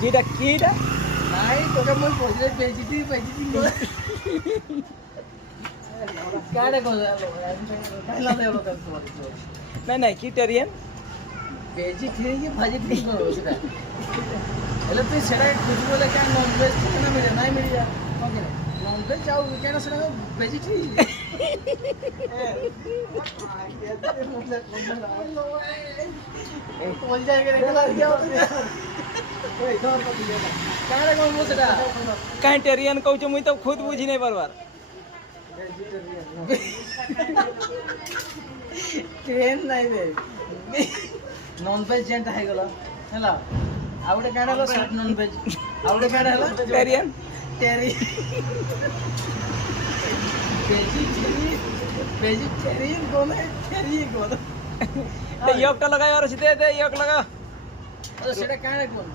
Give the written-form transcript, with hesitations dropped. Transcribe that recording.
কিটা কিটা ନାଇଁ ତୋତେ ମୁଁ ପଇସା ବେଜିଟି କାଟେ କହିଲା নাই নাই কিটেরিয়ান ଭେଜିଟେରିଆନ ଭାଜିଟେରିଆନ କଣ ସେଟା ହେଲେ ତୁଇ ସେଟା ଖୋଜି ବୋଲେ କାଁ ନନଭେଜ କେନା ମିଳେ ନାଇଁ ମିଳିଯା କଣ କି ନନଭେଜ ଆଉ କେନା ସେଟା ଭେଜିଟେରିଆନ ପଇସା ଯାଇକି ଦେଖିଲା କାରେ କଣ ମୁଁ ସେଟା কাই টেরিয়ান কହୁছ মুই তো খুদ বুঝি নাই পারবার ট্রেন নাই রে ନନଭେଜ ଯେନ୍ଟା ହେଇଗଲା ହେଲା ଆଉ ଗୋଟେ କାଣା ହେଲା ସର୍ଟ ନନଭେଜ ଆଉ ଗୋଟେ କାଣା ହେଲା টেরিয়ান ଟେରି ভেজিটেরিয়ান কোন টେରି কোন ইয়কটা লাগাই আর সিতে দে ইয়ক লাগা সেটা কাଣା কোন